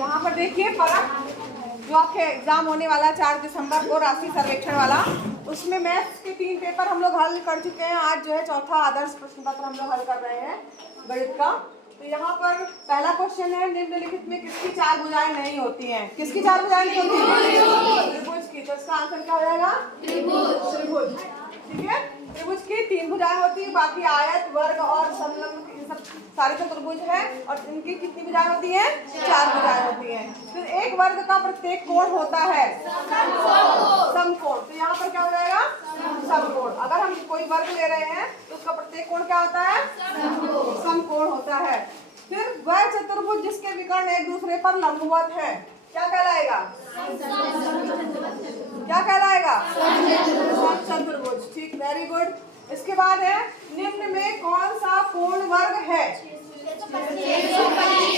यहाँ पर देखिए फर्क जो आपके एग्जाम होने वाला 4 दिसंबर को राशि सर्वेक्षण वाला, उसमें मैथ्स के 3 पेपर हम लोग हल कर चुके हैं। आज जो है चौथा आदर्श प्रश्न पत्र हम लोग हल कर रहे हैं गणित का। तो यहाँ पर पहला क्वेश्चन है, निम्नलिखित में किसकी 4 भुजाएं नहीं होती हैं? किसकी 4 भुजाएं नहीं होती हैं? त्रिभुज की। तो इसका आंसर क्या हो जाएगा? त्रिभुज। ठीक है, त्रिभुज की 3 भुजाएं होती है, बाकी आयत, वर्ग और समलंब सब सारे चतुर्भुज है। और इनकी कितनी भुजाएं होती हैं? 4 भुजाएं होती हैं। फिर एक वर्ग का प्रत्येक कोण होता है समकोण। तो यहाँ पर क्या हो जाएगा? समकोण। अगर हम कोई वर्ग ले रहे हैं तो उसका प्रत्येक कोण क्या होता है? समकोण होता है। फिर वह चतुर्भुज जिसके विकर्ण एक दूसरे पर लंबवत है क्या कहलाएगा? क्या कहलाएगा? समचतुर्भुज। ठीक, वेरी गुड। इसके बाद है, निम्न में कौन सा पूर्ण वर्ग है?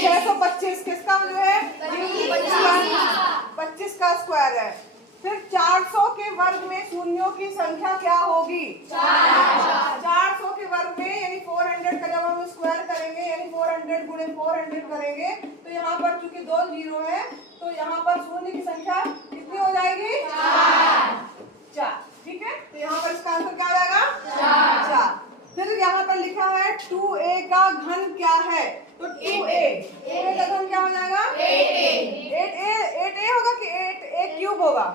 625। किसका जो है? 25 का स्क्वायर है। फिर 400 के वर्ग में शून्यों की संख्या क्या होगी? 400 के वर्ग में यानी 400 का जब हम स्क्वायर करेंगे यानी 400 गुणे 400 करेंगे तो यहाँ पर चूंकि 2 जीरो है तो यहाँ पर शून्य की संख्या कितनी हो जाएगी? 4। ठीक है, तो यहाँ पर इसका आंसर क्या आ जाएगा? 4। फिर यहाँ पर लिखा है 2a का घन क्या है? तो 2a का घन क्या हो जाएगा? 8a होगा कि 8a क्यूब होगा?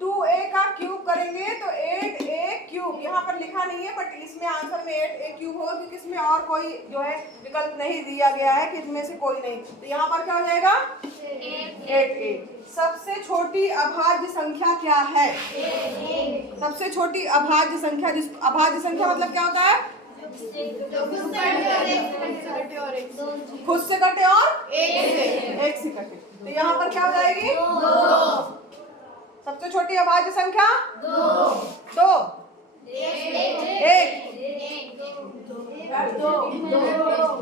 2a का क्यूब करेंगे तो 8a क्यूब। यहाँ पर लिखा नहीं है बट इसमें आंसर में 8a क्यूब होगा क्योंकि इसमें और कोई जो है विकल्प नहीं दिया गया है कि इनमें से कोई नहीं। तो यहाँ पर क्या हो जाएगा? 8a। सबसे छोटी अभाज्य संख्या क्या है? सबसे छोटी अभाज्य संख्या, जिस अभाज्य संख्या मतलब क्या होता है? खुद से कटे और एक से कटे। तो यहाँ पर क्या हो जाएगी? 2। सबसे छोटी अभाज्य संख्या 2। 1।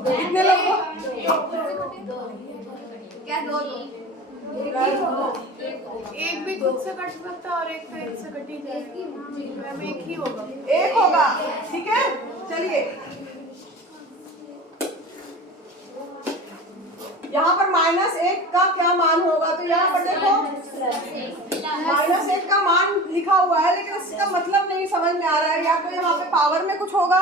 कितने लोग? क्या? 2। एक भी खुद से कट सकता और एक तो एक से कटी जाएगी, एक ही होगा। एक होगा। ठीक है, चलिए यहाँ पर -1 का क्या मान होगा? तो यहाँ पर देखो -1 का मान लिखा हुआ है लेकिन इसका मतलब नहीं समझ में आ रहा है। या तो यहाँ पे पावर में कुछ होगा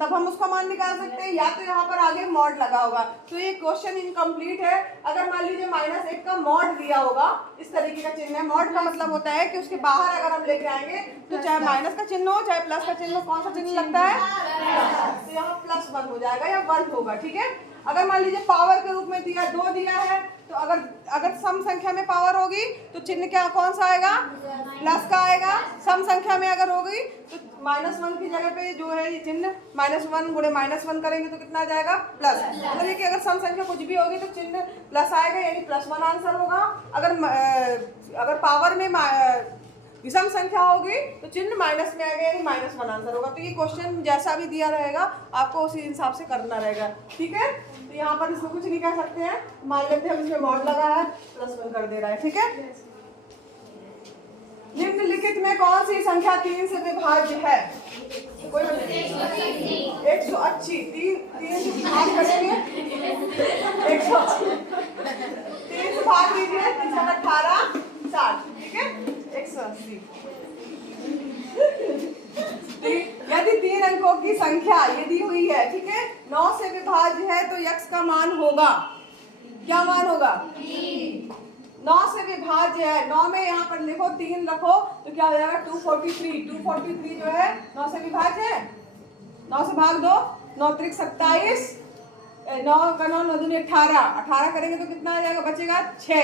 तब हम उसका मान निकाल सकते हैं, या तो यहाँ पर आगे मॉड लगा होगा। तो ये क्वेश्चन इनकम्प्लीट है। अगर मान लीजिए -1 का मॉड दिया होगा, इस तरीके का चिन्ह है। मॉड का मतलब होता है कि उसके बाहर अगर हम लेके आएंगे तो चाहे माइनस का चिन्ह हो चाहे प्लस का चिन्ह हो, कौन सा चिन्ह लगता है? तो यहाँ +1 हो जाएगा या 1 होगा। ठीक है, अगर मान लीजिए पावर के रूप में दिया 2 दिया है तो अगर सम संख्या में पावर होगी तो चिन्ह क्या कौन सा आएगा? प्लस का आएगा। सम संख्या में अगर होगी तो -1 की जगह पे जो है ये चिन्ह -1 गुणे -1 करेंगे तो कितना आ जाएगा? प्लस। मतलब कि अगर सम संख्या कुछ भी होगी तो चिन्ह प्लस आएगा यानी +1 आंसर होगा। अगर पावर में विषम संख्या होगी तो चिन्ह माइनस में आएगा यानी -1 आंसर होगा। तो ये क्वेश्चन जैसा भी दिया रहेगा आपको उसी हिसाब से करना रहेगा। ठीक है, तो यहाँ पर इसको कुछ नहीं कह सकते हैं, मान लेते हैं इसमें मॉड लगा है +1 कर दे रहा है। ठीक है, निम्नलिखित में कौन सी संख्या 3 से विभाज्य है? कोई 180। 3 से भाग करेंगे 180। 3 से भाग लीजिए 3 18 60। ठीक है, 180। यदि 3 अंकों की संख्या ये दी हुई है, ठीक है, 9 से विभाज्य है तो x का मान होगा क्या? मान होगा 9 से विभाज्य है। 9 में यहाँ पर लिखो 3 रखो तो क्या हो जाएगा? 243। 243 जो है 9 से विभाज्य है। 9 से भाग दो, 9 त्रिक 27, 9 का 9 9 दूनी 18। 18 करेंगे तो कितना आ जाएगा? बचेगा 6।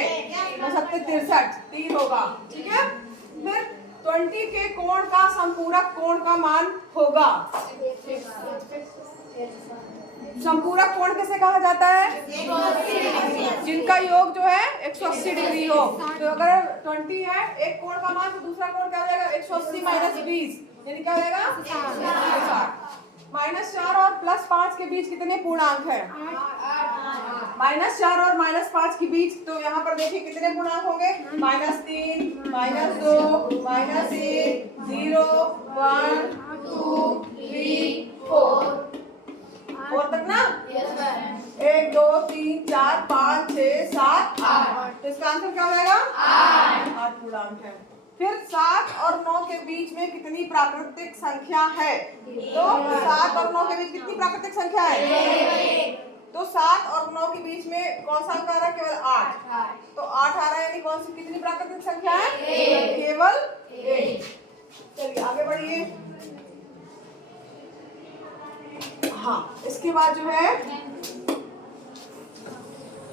9 7 63, 3 होगा। ठीक है, फिर 20 के कोण का संपूरक कोण का मान होगा। संपूरक कोण किसे कहा जाता है? जिनका योग जो है 180 डिग्री हो। तो अगर 20 है एक कोण का मान तो दूसरा कोण क्या हो जाएगा? 180 - 20 यानी क्या हो जाएगा? 4 और +5 के बीच कितने पूर्णांक है? -4 और -5 के बीच। तो यहाँ पर देखिए कितने पूर्णांक होंगे? -3, -2, -1, 0, 1, 2, 3, 4 तक ना? 1 2 3 4 5 6 7 8। तो इसका आंसर क्या हो जाएगा? 8 पूर्णांक है। फिर 7 और 9 के बीच में कितनी प्राकृतिक संख्या है? तो 7 और 9 के बीच कितनी प्राकृतिक संख्या है? तो 7 और 9 के बीच में कौन सा अंक आ रहा है? केवल 8। तो 8 आ रहा है, यानी कौन सी कितनी प्राकृतिक संख्या है? केवल 8। चलिए आगे बढ़िए। हाँ, इसके बाद जो है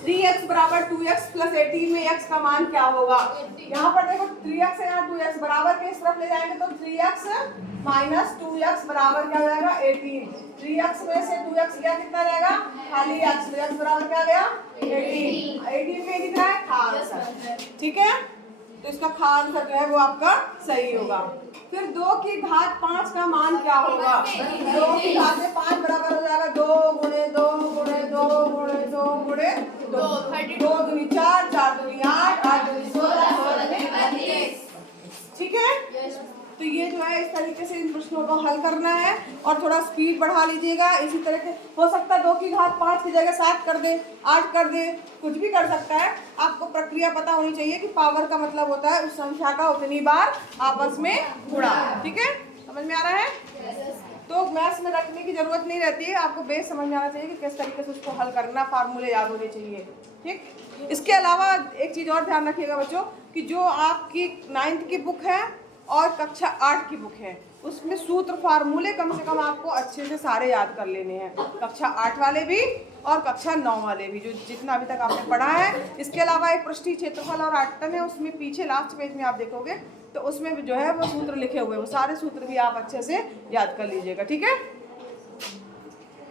3x बराबर 2x प्लस 18 में x का मान क्या होगा? यहाँ पर देखो 3x है, यहाँ 2x बराबर के इस तरफ ले जाएंगे तो 3x माइनस 2x बराबर क्या हो जाएगा? 18। 3x में से 2x गया, कितना रहेगा? खाली x। तो x बराबर क्या गया? 18। 18 में दिख रहा है खा आंसर, ठीक है। तो इसका खा आंसर जो है वो आपका सही होगा। फिर 2 की घात 5 का मान क्या होगा? 2 की घात में 5 बराबर हो जाएगा 2 गुणे 2 गुणे 2 गुणे 2 गुणे 2। 2 दूनी 4, 4 दूनी 8, 8 दूनी 16, 16 दूनी 32। ठीक है। तो ये जो है इस तरीके से इन प्रश्नों को हल करना है और थोड़ा स्पीड बढ़ा लीजिएगा। इसी तरह के हो सकता है 2 की घात 5 की जगह 7 कर दे, 8 कर दे, कुछ भी कर सकता है। आपको प्रक्रिया पता होनी चाहिए कि पावर का मतलब होता है उस संख्या का उतनी बार आपस में गुणा। ठीक है, समझ में आ रहा है? तो मैथ्स में रखने की जरूरत नहीं रहती है, आपको बेस समझ में आना चाहिए कि किस तरीके से उसको हल करना, फार्मूले याद होने चाहिए। ठीक। इसके अलावा एक चीज़ और ध्यान रखिएगा बच्चों कि जो आपकी 9th की बुक है और कक्षा 8 की बुक है उसमें सूत्र फार्मूले कम से कम आपको अच्छे से सारे याद कर लेने हैं, कक्षा 8 वाले भी और कक्षा 9 वाले भी, जो जितना अभी तक आपने पढ़ा है। इसके अलावा एक पृष्ठीय क्षेत्रफल और आयतन है, उसमें पीछे लास्ट पेज में आप देखोगे तो उसमें जो है वो सूत्र लिखे हुए हैं, वो सारे सूत्र भी आप अच्छे से याद कर लीजिएगा। ठीक है।